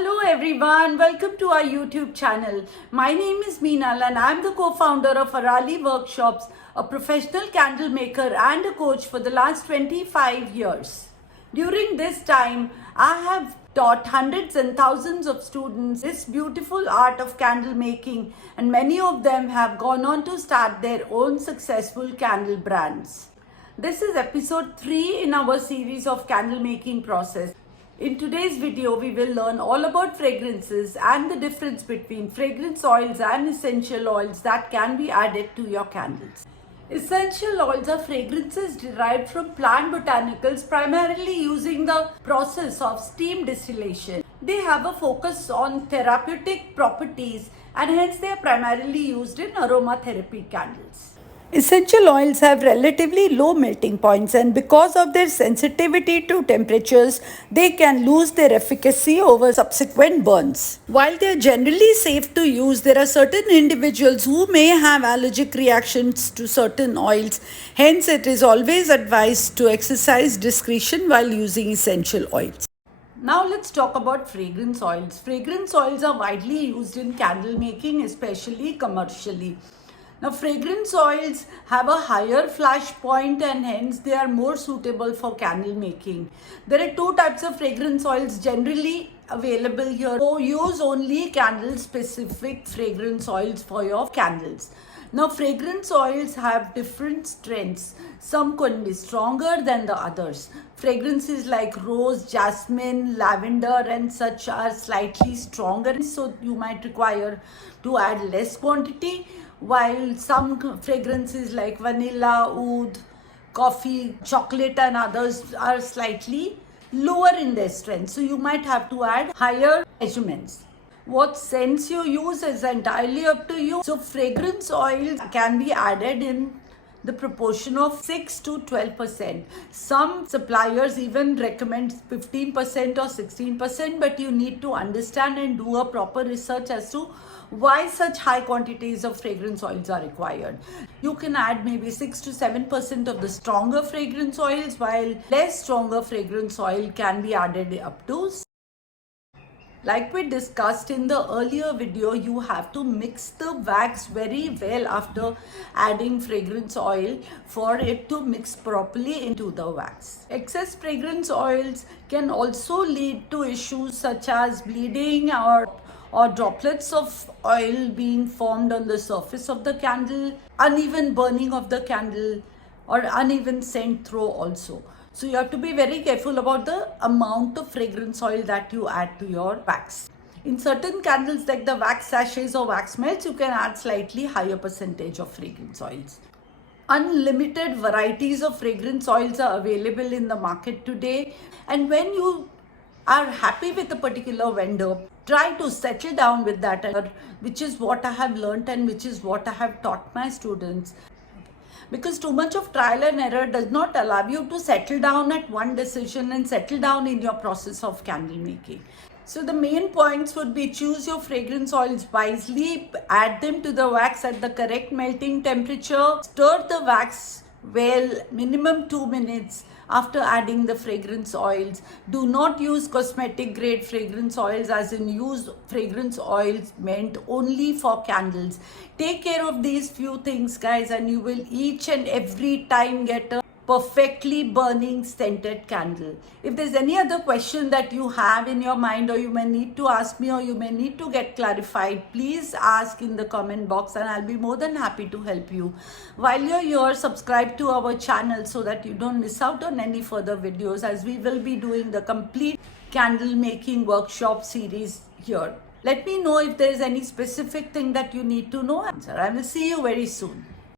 Hello everyone, welcome to our YouTube channel. My name is Meenal and I am the co-founder of Arali Workshops, a professional candle maker and a coach for the last 25 years. During this time, I have taught hundreds and thousands of students this beautiful art of candle making, and many of them have gone on to start their own successful candle brands. This is episode 3 in our series of candle making process. In today's video, we will learn all about fragrances and the difference between fragrance oils and essential oils that can be added to your candles. Essential oils are fragrances derived from plant botanicals, primarily using the process of steam distillation. They have a focus on therapeutic properties and hence they are primarily used in aromatherapy candles. Essential oils have relatively low melting points, and because of their sensitivity to temperatures, they can lose their efficacy over subsequent burns. While they are generally safe to use, there are certain individuals who may have allergic reactions to certain oils. Hence, it is always advised to exercise discretion while using essential oils. Now let's talk about fragrance oils. Fragrance oils are widely used in candle making, especially commercially. Now, fragrance oils have a higher flash point and hence they are more suitable for candle making. There are two types of fragrance oils generally available here. So, use only candle specific fragrance oils for your candles. Now, fragrance oils have different strengths. Some can be stronger than the others. Fragrances like rose, jasmine, lavender and such are slightly stronger, so you might require to add less quantity, while some fragrances like vanilla, oud, coffee, chocolate and others are slightly lower in their strength, so you might have to add higher measurements. What scents you use is entirely up to you. So fragrance oils can be added in the proportion of 6 to 12%. Some suppliers even recommend 15% or 16%, but you need to understand and do a proper research as to why such high quantities of fragrance oils are required. You can add maybe 6 to 7% of the stronger fragrance oils, while less stronger fragrance oil can be added up to. Like we discussed in the earlier video, you have to mix the wax very well after adding fragrance oil for it to mix properly into the wax. Excess fragrance oils can also lead to issues such as bleeding or droplets of oil being formed on the surface of the candle, uneven burning of the candle, or uneven scent throw also. So you have to be very careful about the amount of fragrance oil that you add to your wax. In certain candles like the wax sachets or wax melts, you can add slightly higher percentage of fragrance oils. Unlimited varieties of fragrance oils are available in the market today, and when you are happy with a particular vendor, try to settle down with that, which is what I have learned and which is what I have taught my students. Because too much of trial and error does not allow you to settle down at one decision and settle down in your process of candle making. So the main points would be: choose your fragrance oils wisely, add them to the wax at the correct melting temperature, stir the wax well, minimum 2 minutes after adding the fragrance oils. Do not use cosmetic grade fragrance oils, as in use fragrance oils meant only for candles. Take care of these few things, guys, and you will each and every time get a perfectly burning scented candle. If there's any other question that you have in your mind, or you may need to ask me, or you may need to get clarified, please ask in the comment box and I'll be more than happy to help you. While you're here, subscribe to our channel so that you don't miss out on any further videos, as we will be doing the complete candle making workshop series here. Let me know if there is any specific thing that you need to know. I will see you very soon.